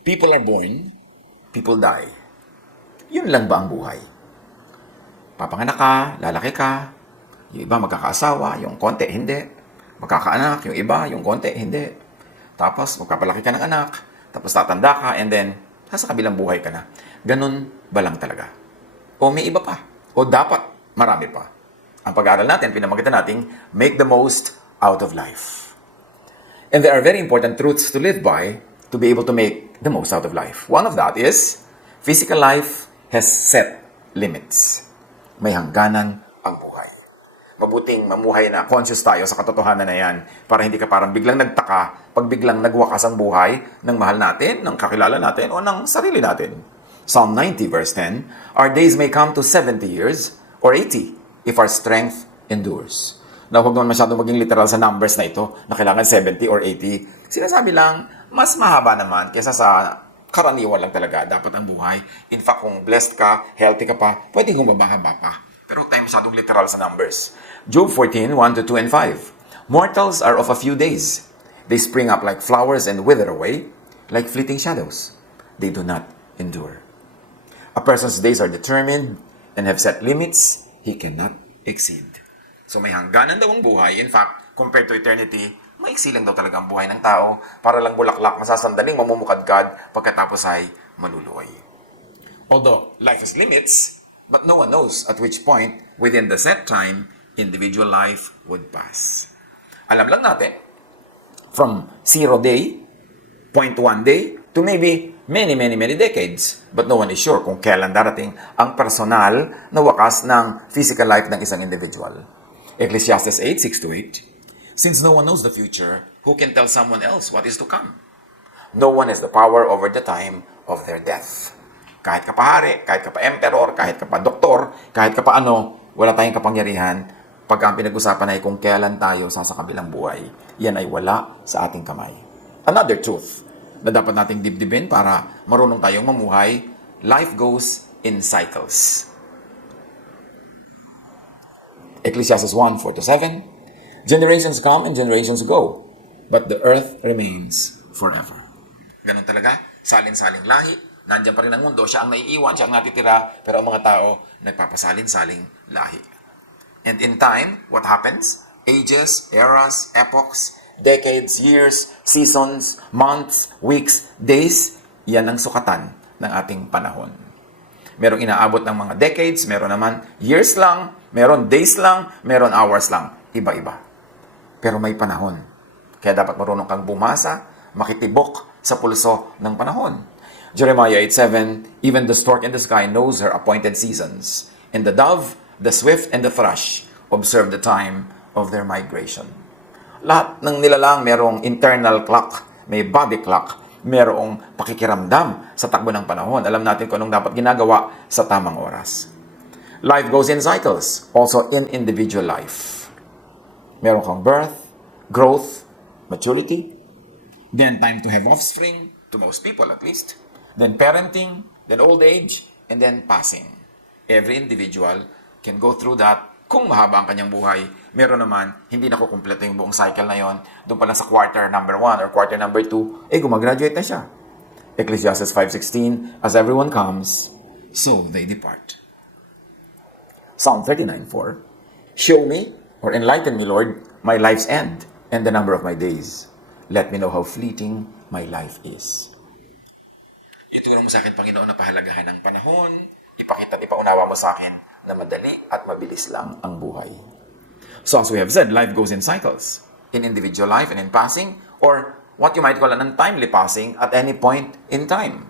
People are born, people die. Yun lang ba ang buhay? Papanganak ka, lalaki ka, yung iba magkakaasawa, yung konti hindi. Magkakaanak, yung iba, yung konti hindi. Tapos magpapalaki ka ng anak, tapos tatanda ka, and then nasa kabilang buhay ka na. Ganun ba lang talaga? O may iba pa? O dapat marami pa? Ang pag-aaral natin, pinamagitan nating make the most out of life. And there are very important truths to live by to be able to make the most out of life. One of that is, physical life has set limits. May hangganan ang buhay. Mabuting mamuhay na conscious tayo sa katotohanan na yan para hindi ka parang biglang nagtaka pag biglang nagwakas ang buhay ng mahal natin, ng kakilala natin, o ng sarili natin. Psalm 90 verse 10, our days may come to 70 years or 80 if our strength endures. Na huwag naman masyadong maging literal sa numbers na ito na kailangan 70 or 80. Sinasabi lang, mas mahaba naman kaysa sa karaniwan lang talaga dapat ang buhay. In fact, kung blessed ka, healthy ka pa, pwede kong babahaba pa. Pero huwag tayo masyadong literal sa numbers. Job 14, 1-2 and 5. Mortals are of a few days. They spring up like flowers and wither away, like fleeting shadows. They do not endure. A person's days are determined and have set limits he cannot exceed. So may hangganan daw ang buhay. In fact, compared to eternity, maiksi lang daw talaga ang buhay ng tao para lang bulaklak masasandaling mamumukadkad pagkatapos ay maluluoy. Although life has limits, but no one knows at which point within the set time, individual life would pass. Alam lang natin, from 0 day, 0.1 day, to maybe many decades. But no one is sure kung kailan darating ang personal na wakas ng physical life ng isang individual. Ecclesiastes 8:6-8. Since no one knows the future, who can tell someone else what is to come? No one has the power over the time of their death. Kahit ka pa hari, kahit ka pa emperor, kahit ka pa doktor, kahit ka pa ano, wala tayong kapangyarihan pag ang pinag-usapan ay kung kailan tayo sa kabilang buhay. Yan ay wala sa ating kamay. Another truth na dapat nating dibdibin para marunong tayong mamuhay, life goes in cycles. Ecclesiastes 1:4-7. Generations come and generations go, but the earth remains forever. Ganun talaga, salin-saling lahi, nandiyan pa rin ang mundo, siya ang naiiwan, siya ang natitira, pero ang mga tao nagpapasalin-saling lahi. And in time, what happens? Ages, eras, epochs, decades, years, seasons, months, weeks, days, yan ang sukatan ng ating panahon. Merong inaabot ng mga decades, meron naman years lang, meron days lang, meron hours lang. Iba-iba. Pero may panahon. Kaya dapat marunong kang bumasa, makitibok sa pulso ng panahon. Jeremiah 8:7, even the stork in the sky knows her appointed seasons, and the dove, the swift, and the thrush observe the time of their migration. Lahat ng nilalang merong internal clock, may body clock, merong pakikiramdam sa takbo ng panahon. Alam natin kung anong dapat ginagawa sa tamang oras. Life goes in cycles, also in individual life. Meron kang birth, growth, maturity, then time to have offspring, to most people at least, then parenting, then old age, and then passing. Every individual can go through that. Kung mahaba ang kanyang buhay, meron naman, hindi nakukumpleto yung buong cycle na yon. Doon pa lang sa quarter number 1 or quarter number 2, gumagraduate na siya. Ecclesiastes 5:16, as everyone comes, so they depart. Psalm 39:4, show me, or enlighten me, Lord, my life's end and the number of my days. Let me know how fleeting my life is. Ituro mo sa akin, Panginoon, na pahalagahan ng panahon. Ipakita at ipaunawa mo sa akin na madali at mabilis lang ang buhay. So as we have said, life goes in cycles. In individual life and in passing, or what you might call an untimely passing at any point in time.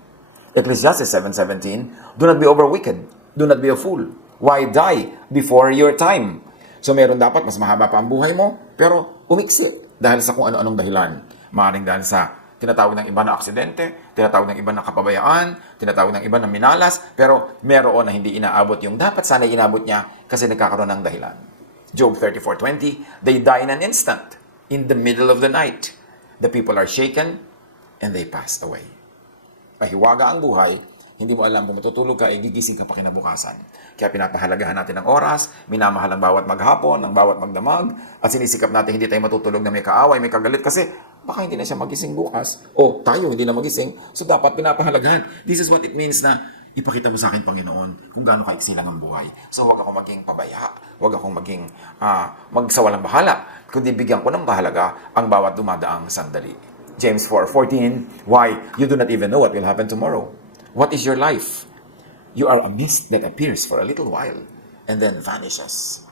Ecclesiastes 7:17, do not be over wicked, do not be a fool. Why die before your time? So meron dapat mas mahaba pa ang buhay mo, pero umiksi dahil sa kung ano-anong dahilan. Maaaring dahil sa tinatawag ng iba na aksidente, tinatawag ng iba na kapabayaan, tinatawag ng iba na minalas, pero meron na hindi inaabot yung dapat sana inabot niya kasi nagkakaroon ng dahilan. Job 34:20, they die in an instant, in the middle of the night. The people are shaken and they pass away. Pahiwaga ang buhay, hindi mo alam kung matutulog ka, gigising ka pa kinabukasan. Kaya pinapahalagahan natin ang oras, minamahal ang bawat maghapon, ang bawat magdamag, at sinisikap natin hindi tayo matutulog na may kaaway, may kagalit, kasi baka hindi na siya magising bukas. O tayo hindi na magising. So dapat pinapahalagahan. This is what it means na ipakita mo sa akin, Panginoon, kung gaano kaiksi lang ang buhay. So huwag akong maging pabaya. Huwag akong maging magsawalang bahala. Kundi bigyan ko ng bahalaga ang bawat dumadaang sandali. James 4:14, why? You do not even know what will happen tomorrow. What is your life? You are a mist that appears for a little while and then vanishes.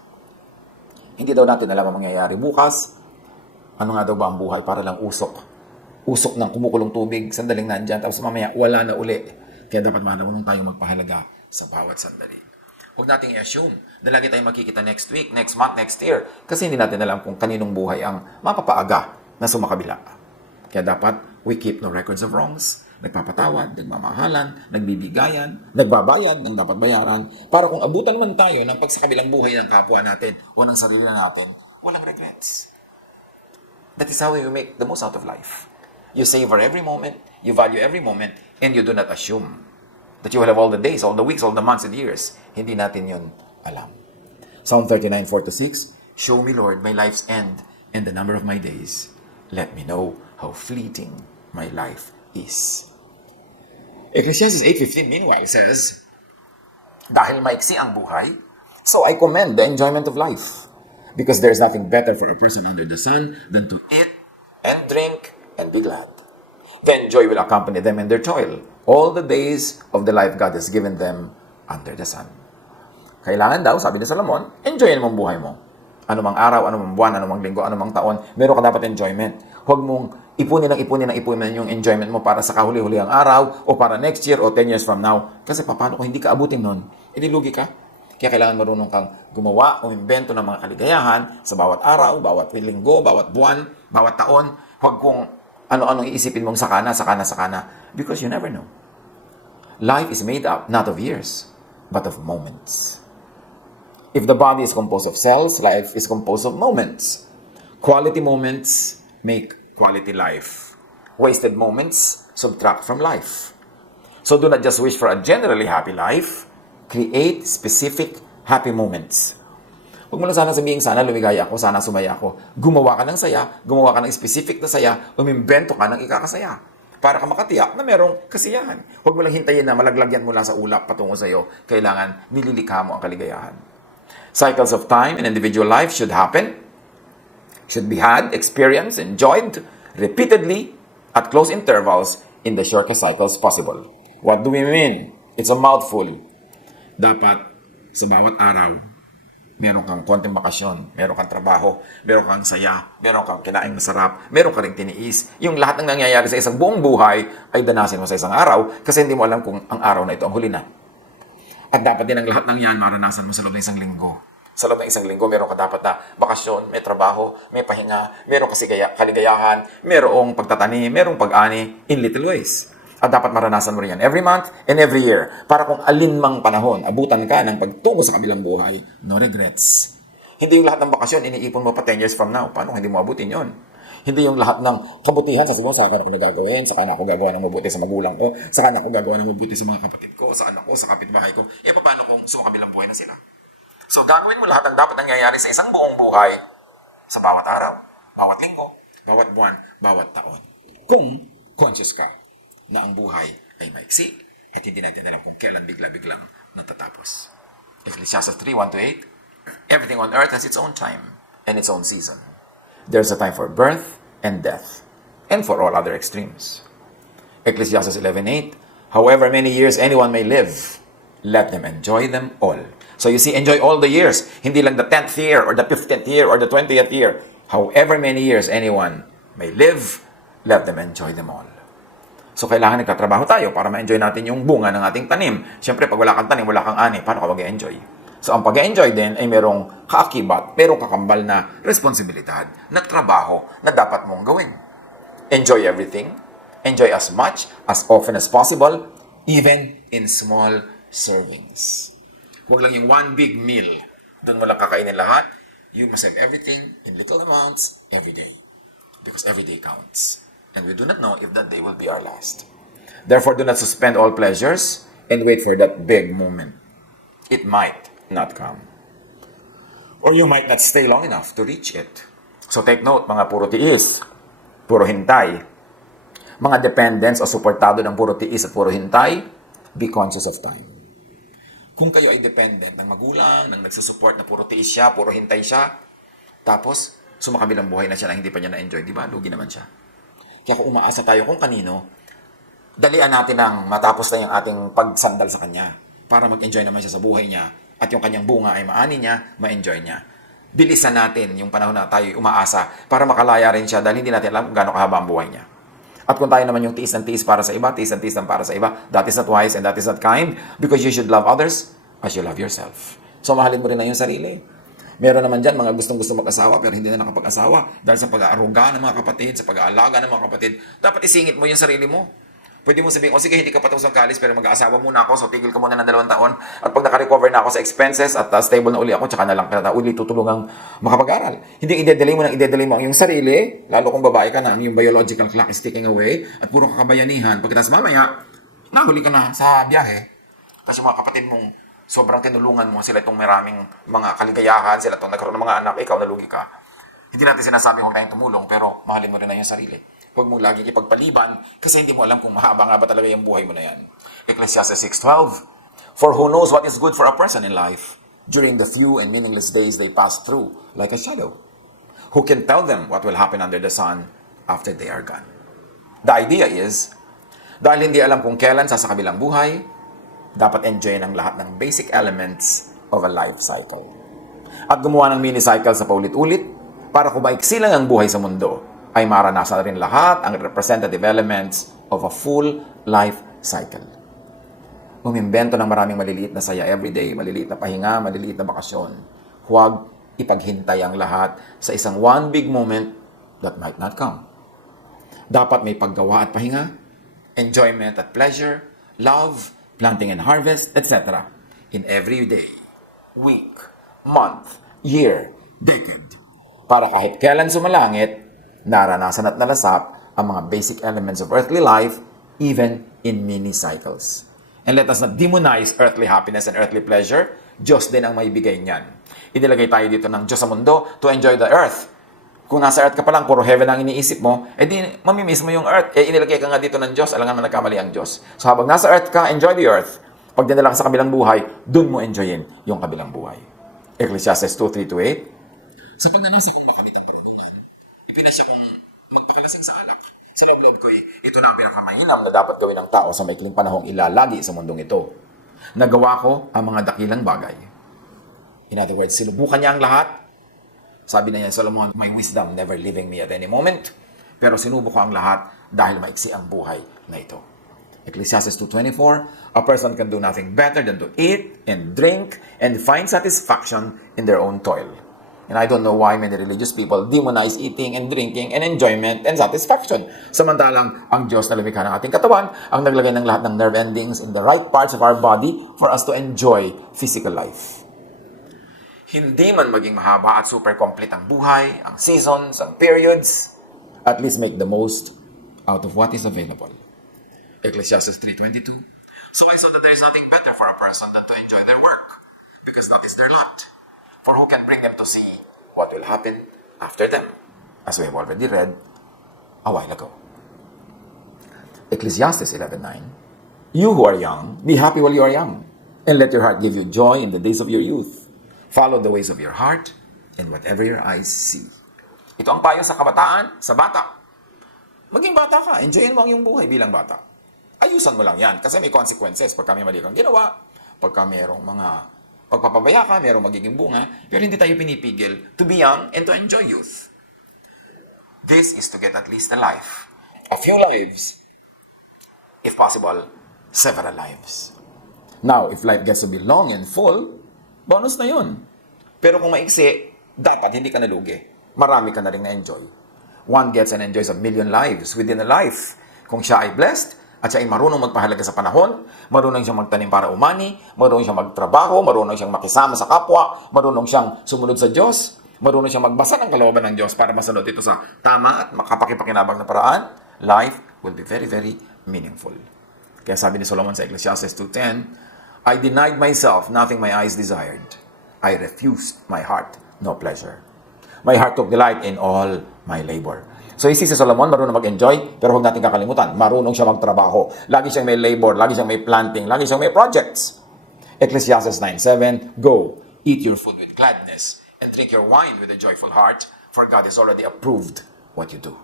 Hindi daw natin alam ang mangyayari bukas. Ano nga daw ba ang buhay? Para lang usok. Usok ng kumukulong tubig, sandaling nandyan, tapos mamaya wala na uli. Kaya dapat marunong tayong magpahalaga sa bawat sandali. Huwag nating i-assume na lagi tayong makikita next week, next month, next year. Kasi hindi natin alam kung kaninong buhay ang mapapaaga na sumakabila. Kaya dapat we keep no records of wrongs. Nagpapatawad, nagmamahalan, nagbibigayan, nagbabayad ng dapat bayaran, para kung abutan man tayo ng pagsakabilang buhay ng kapwa natin o ng sarili natin, walang regrets. That is how you make the most out of life. You savor every moment, you value every moment, and you do not assume that you will have all the days, all the weeks, all the months and years. Hindi natin yun alam. Psalm 39:4-6, show me, Lord, my life's end and the number of my days. Let me know how fleeting my life is. Ecclesiastes 8:15 meanwhile says, dahil maiksi ang buhay, so I commend the enjoyment of life, because there is nothing better for a person under the sun than to eat and drink and be glad. Then joy will accompany them in their toil, all the days of the life God has given them under the sun. Kailangan daw, sabi ni Solomon, enjoyin mo ang buhay mo. Anumang araw, anumang buwan, anumang linggo, anumang taon, meron ka dapat enjoyment. Huwag mong ipunin yung enjoyment mo para sa kahuli-huli ang araw o para next year o 10 years from now. Kasi paano kung hindi ka abutin nun? Inilugi ka. Kaya kailangan marunong kang gumawa o imbento ng mga kaligayahan sa bawat araw, bawat linggo, bawat buwan, bawat taon. Huwag kung ano-anong iisipin mong sakana. Because you never know. Life is made up not of years, but of moments. If the body is composed of cells, life is composed of moments. Quality moments make quality life. Wasted moments subtract from life. So do not just wish for a generally happy life. Create specific happy moments. Huwag mo lang sana sabihin, sana lumigaya ako, sana sumaya ako. Gumawa ka ng saya, gumawa ka ng specific na saya, umimbento ka ng ikakasaya. Para ka makatiyak na merong kasiyahan. Huwag mo lang hintayin na malaglagyan mula sa ulap patungo sa iyo. Kailangan nililikha mo ang kaligayahan. Cycles of time in individual life should happen, should be had, experienced, enjoyed, repeatedly, at close intervals in the shortest cycles possible. What do we mean? It's a mouthful. Dapat sa bawat araw, meron kang konting bakasyon, meron kang trabaho, meron kang saya, meron kang kinaing masarap, meron ka ring tiniis. Yung lahat ng nangyayari sa isang buong buhay ay danasin mo sa isang araw kasi hindi mo alam kung ang araw na ito ang huli na. At dapat din ang lahat ng yan maranasan mo sa loob ng isang linggo. Sa loob ng isang linggo, meron ka dapat na bakasyon, may trabaho, may pahinga, meron kaligayahan, merong pagtatanim, merong pag-ani in little ways. At dapat maranasan mo rin yan every month and every year para kung alin mang panahon, abutan ka ng pagtungo sa kabilang buhay, no regrets. Hindi yung lahat ng bakasyon, iniipon mo pa 10 years from now. Paano hindi mo abutin yon? Hindi yung lahat ng kabutihan, sabi mo, saan ako nagagawin, saan ako gagawa ng mabuti sa magulang ko, saan ako gagawa ng mabuti sa mga kapatid ko, sa anak ko, sa kapitbahay ko. E paano kung sumakabilang buhay na sila? So gagawin mo lahat ng dapat nangyayari sa isang buong buhay sa bawat araw, bawat linggo, bawat buwan, bawat taon. Kung conscious ka na ang buhay ay maiksi at hindi natin alam kung kailan bigla-biglang natatapos. Ecclesiastes 3:1-8, everything on earth has its own time and its own season. There's a time for birth and death and for all other extremes. Ecclesiastes 11:8, however many years anyone may live, let them enjoy them all. So you see, enjoy all the years. Hindi lang the 10th year or the 15th year or the 20th year. However many years anyone may live, let them enjoy them all. So kailangan nagtatrabaho tayo para ma-enjoy natin yung bunga ng ating tanim. Siyempre, pag wala kang tanim, wala kang ani, paano ka mag-enjoy? So ang pag-enjoy din ay merong kaakibat, merong kakambal na responsibilidad, na trabaho na dapat mong gawin. Enjoy everything. Enjoy as much, as often as possible, even in small servings. Huwag lang yung one big meal. Doon mo lang kakainin lahat. You must have everything in little amounts every day. Because every day counts. And we do not know if that day will be our last. Therefore, do not suspend all pleasures and wait for that big moment. It might not come. Or you might not stay long enough to reach it. So take note, mga puro tiis. puro hintay. Mga dependents o suportado ng puro tiis at puro hintay, be conscious of time. Kung kayo ay dependent ng magulang, ng nagsusupport na puro tiis siya, puro hintay siya, tapos sumakabilang buhay na siya na hindi pa niya na-enjoy, di ba? Lugi naman siya. Kaya kung umaasa tayo kung kanino, dalian natin ang matapos na yung ating pagsandal sa kanya para mag-enjoy naman siya sa buhay niya at yung kanyang bunga ay maani niya, ma-enjoy niya. Bilisan natin yung panahon na tayo umaasa para makalaya rin siya dahil hindi natin alam kung gaano kahaba ang buhay niya. At kung tayo naman yung tiis ng tiis para sa iba, tiis ng tiis ng para sa iba, that is not wise and that is not kind because you should love others as you love yourself. So mahalin mo rin na yung sarili. Meron naman dyan mga gustong-gusto mag-asawa pero hindi na nakapag-asawa dahil sa pag-aaruga ng mga kapatid, sa pag-aalaga ng mga kapatid. Dapat isingit mo yung sarili mo. Pwede mo sabihin, o sige, hindi ka patapos ng college pero mag-aasawa muna ako, so tigil ka muna ng 2 taon. At pag naka-recover na ako sa expenses at stable na uli ako, tsaka na lang kita uli tutulungang makapag-aral. Hindi idedelay mo ang iyong sarili, lalo kung babae ka na, ang iyong biological clock is ticking away, at puro kakabayanihan. Pagkatapos mamaya, nahuli ka na sa biyahe. Kasi mga kapatid mong sobrang tinulungan mo, sila itong maraming mga kaligayahan, sila itong nagkaroon ng mga anak, ikaw nalugi ka. Hindi natin sinasabing huwag tayong tumulong, pero mahalin mo rin na yung sarili. Huwag mong laging ipagpaliban kasi hindi mo alam kung mahaba nga ba talaga yung buhay mo na yan. Ecclesiastes 6:12. For who knows what is good for a person in life during the few and meaningless days they pass through like a shadow? Who can tell them what will happen under the sun after they are gone? The idea is, dahil hindi alam kung kailan sa kabilang buhay, dapat enjoy ng lahat ng basic elements of a life cycle. At gumawa ng mini-cycle sa paulit-ulit para kung maiksi lang ang buhay sa mundo, ay maranasan rin lahat ang representative elements of a full life cycle. Umimbento ng maraming maliliit na saya everyday, maliliit na pahinga, maliliit na bakasyon. Huwag ipaghintay ang lahat sa isang one big moment that might not come. Dapat may paggawa at pahinga, enjoyment at pleasure, love, planting and harvest, etc. in every day, week, month, year, decade. Para kahit kailan sumalangit, naranasan at nalasap ang mga basic elements of earthly life, even in mini cycles. And let us not demonize earthly happiness and earthly pleasure. Diyos din ang may bigay niyan. Inilagay tayo dito ng Diyos sa mundo to enjoy the earth. Kung nasa earth ka pa lang, puro heaven ang iniisip mo, di mamimiss mo yung earth. Inilagay ka nga dito ng Diyos, alam nga nagkamali ang Diyos. So habang nasa earth ka, enjoy the earth. Pag dinala ka sa kabilang buhay, dun mo enjoyin yung kabilang buhay. Ecclesiastes 2:3-8. Sa pagnanasa kong makamit ang karunungan, ipinasya kong magpakalasing sa alak. Sa loob-loob ko'y ito na ang pinakamahinam na dapat gawin ng tao sa maikling panahong ilalagi sa mundong ito. Nagawa ko ang mga dakilang bagay. In other words, sinubukan niya ang lahat. Sabi na niya, Solomon, my wisdom never leaving me at any moment. Pero sinubo ko ang lahat dahil maiksi ang buhay na ito. Ecclesiastes 2:24, a person can do nothing better than to eat and drink and find satisfaction in their own toil. And I don't know why many religious people demonize eating and drinking and enjoyment and satisfaction. Samantalang ang Diyos na lumikha ng ating katawan, ang naglagay ng lahat ng nerve endings in the right parts of our body for us to enjoy physical life. Hindi man maging mahaba at super complete ang buhay, ang seasons, ang periods, at least make the most out of what is available. Ecclesiastes 3:22. So I saw that there is nothing better for a person than to enjoy their work, because that is their lot. For who can bring them to see what will happen after them? As we have already read a while ago. Ecclesiastes 11:9. You who are young, be happy while you are young, and let your heart give you joy in the days of your youth. Follow the ways of your heart, and whatever your eyes see. Ito ang payo sa kabataan, sa bata. Maging bata ka, enjoyin mo ang iyong buhay bilang bata. Ayusan mo lang yan, kasi may consequences pagka may mali kang ginawa, pagka mayroong mga pagpapabaya ka, mayroong magiging bunga, pero hindi tayo pinipigil to be young and to enjoy youth. This is to get at least a life. A few lives. If possible, several lives. Now, if life gets to be long and full, bonus na yun. Pero kung maiksi, dapat hindi ka nalugi. Marami ka na rin na-enjoy. One gets and enjoys 1,000,000 lives within a life. Kung siya ay blessed, at siya ay marunong magpahalaga sa panahon, marunong siyang magtanim para umani, marunong siyang magtrabaho, marunong siyang makisama sa kapwa, marunong siyang sumunod sa Diyos, marunong siyang magbasa ng kalooban ng Diyos para masunod ito sa tama at makapakipakinabang na paraan, life will be very, very meaningful. Kaya sabi ni Solomon sa Ecclesiastes 2:10, I denied myself nothing my eyes desired. I refused my heart no pleasure. My heart took delight in all my labor. So si Solomon, marunong mag-enjoy, pero huwag natin kakalimutan, marunong siya magtrabaho. Lagi siyang may labor, lagi siyang may planting, lagi siyang may projects. Ecclesiastes 9:7, go, eat your food with gladness, and drink your wine with a joyful heart, for God has already approved what you do.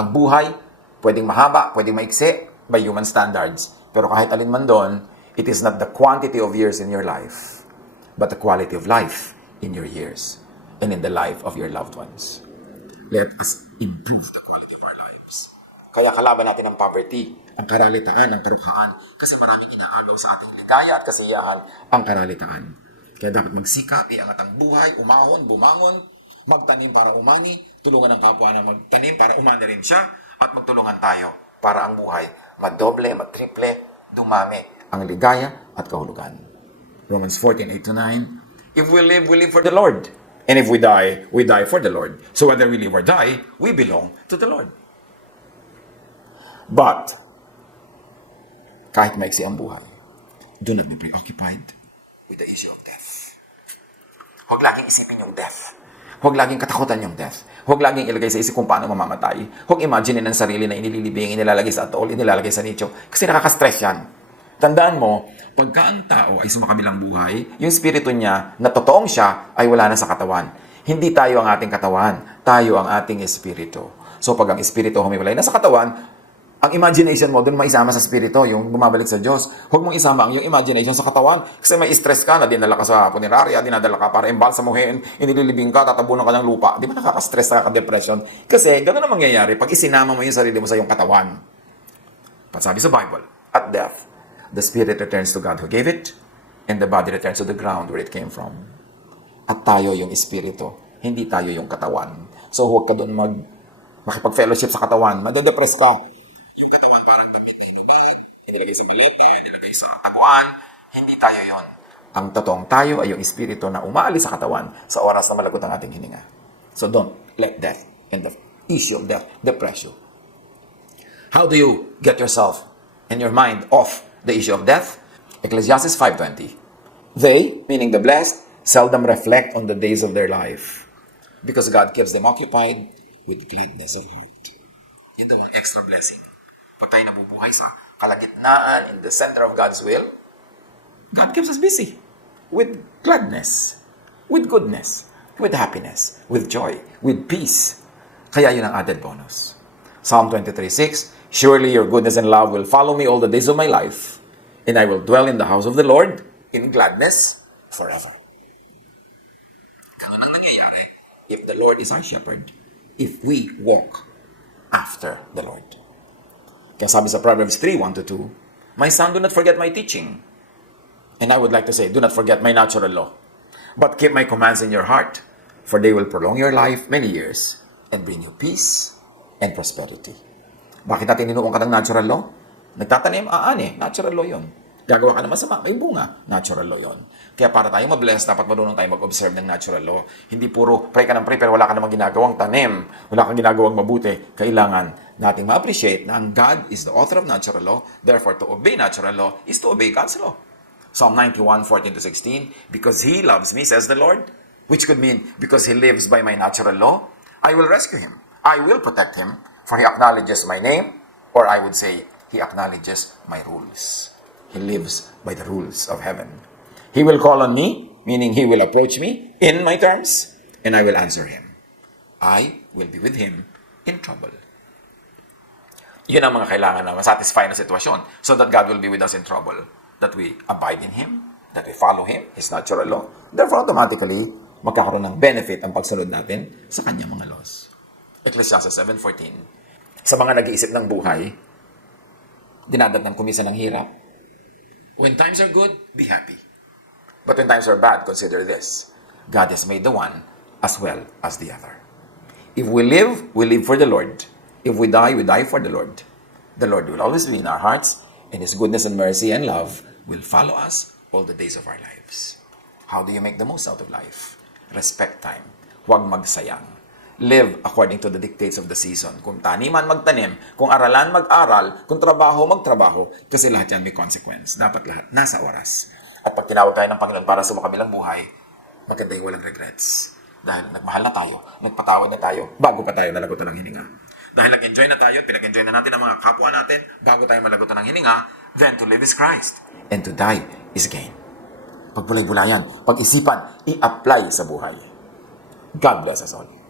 Ang buhay, pwedeng mahaba, pwedeng maiksi, by human standards. Pero kahit alin man doon, it is not the quantity of years in your life, but the quality of life in your years and in the life of your loved ones. Let us improve the quality of our lives. Kaya kalaban natin ang poverty, ang karalitaan, ang karukhaan, kasi maraming inaagaw sa ating ligaya at kasiyahan ang karalitaan. Kaya dapat magsikap, iangat ang buhay, umahon, bumangon, magtanim para umani, tulungan ang kapwa na magtanim para umani rin siya, at magtulungan tayo para ang buhay madoble, matriple, dumami ang ligaya at kahulugan. Romans 14:8-9, if we live for the Lord. And if we die for the Lord. So whether we live or die, we belong to the Lord. But, kahit maiksi ang buhay, do not be preoccupied with the issue of death. Huwag laging isipin yung death. Huwag laging katakutan yung death. Huwag laging ilagay sa isip kung paano mamamatay. Huwag imaginein ang sarili na inililibing, inilalagay sa atol, inilalagay sa nicho. Kasi nakaka-stress yan. Tandaan mo, pagka ang tao ay sumakabilang buhay, yung spirito niya na totoong siya ay wala na sa katawan. Hindi tayo ang ating katawan, tayo ang ating espiritu. So pag ang espiritu humiwalay na sa katawan, ang imagination mo doon maisama sa spirito, yung bumabalik sa Diyos. Huwag mong isama ang yung imagination sa katawan kasi may stress ka na dinala ka sa punerarya, dinadala ka para imbalsamuhin, inililibing ka, tatabunan ka ng lupa. Di ba nakaka-stress, nakaka-depression? Kasi gano'n ang mangyayari pag isinama mo yung sarili mo sa iyong katawan. Sabi sa Bible, at death, the spirit returns to God who gave it, and the body returns to the ground where it came from. At tayo yung espiritu, hindi tayo yung katawan. So huwag ka doon makipag-fellowship sa katawan. Madadepress ka. Yung katawan parang damit na hinubad, inilagay sa maleta, inilagay sa taguan. Hindi tayo yon. Ang totoong tayo ay yung espiritu na umaalis sa katawan sa oras na malagot ang ating hininga. So don't let death and the issue of death depress you. How do you get yourself and your mind off the issue of death? Ecclesiastes 5:20. They, meaning the blessed, seldom reflect on the days of their life because God keeps them occupied with gladness of heart. Yan daw ang extra blessing. Pag tayo nabubuhay sa kalagitnaan, in the center of God's will, God keeps us busy with gladness, with goodness, with happiness, with joy, with peace. Kaya yun ang added bonus. Psalm 23:6, surely your goodness and love will follow me all the days of my life, and I will dwell in the house of the Lord in gladness forever. Ganun ang nangyayari if the Lord is our shepherd, if we walk after the Lord. Kaya sabi sa Proverbs 3:1-2, my son, do not forget my teaching. And I would like to say, do not forget my natural law, but keep my commands in your heart, for they will prolong your life many years and bring you peace and prosperity. Bakit natin ninuong ka ng natural law? Nagtatanim, natural law yun. Gagawa ka ng masama, may bunga, natural law yun. Kaya para tayo mabless, dapat marunong tayo mag-observe ng natural law. Hindi puro pray ka ng pray, pero wala ka namang ginagawang tanim, wala kang ginagawang mabuti. Kailangan nating ma-appreciate na ang God is the author of natural law, therefore to obey natural law is to obey God's law. Psalm 91:14-16, because He loves me, says the Lord, which could mean, because He lives by my natural law, I will rescue Him. I will protect Him, for He acknowledges my name, or I would say, He acknowledges my rules. He lives by the rules of heaven. He will call on me, meaning He will approach me in my terms, and I will answer Him. I will be with Him in trouble. Yun ang mga kailangan na masatisfy na sitwasyon so that God will be with us in trouble. That we abide in Him, that we follow Him, His natural law. Therefore, automatically, magkakaroon ng benefit ang pagsunod natin sa Kanyang mga laws. Ecclesiastes 7:14. Sa mga nag-iisip ng buhay, dinadatnan kumisan ng hirap. When times are good, be happy. But when times are bad, consider this. God has made the one as well as the other. If we live for the Lord. If we die for the Lord. The Lord will always be in our hearts, and His goodness and mercy and love will follow us all the days of our lives. How do you make the most out of life? Respect time. Huwag magsayang. Live according to the dictates of the season. Kung taniman, magtanim. Kung aralan, mag-aral. Kung trabaho, magtrabaho. Kasi lahat yan may consequence. Dapat lahat nasa oras. At pag tinawag tayo ng Panginoon para sa makabilang buhay, maganda yung walang regrets. Dahil nagmahal na tayo, nagpatawad na tayo, bago pa tayo nalagutan ng hininga. Dahil nag-enjoy na tayo, pinag-enjoy na natin ang mga kapwa natin, bago tayo malagutan ng hininga, then to live is Christ, and to die is gain. Pagpulay-bulayan, pag-isipan, i-apply sa buhay. God bless us all.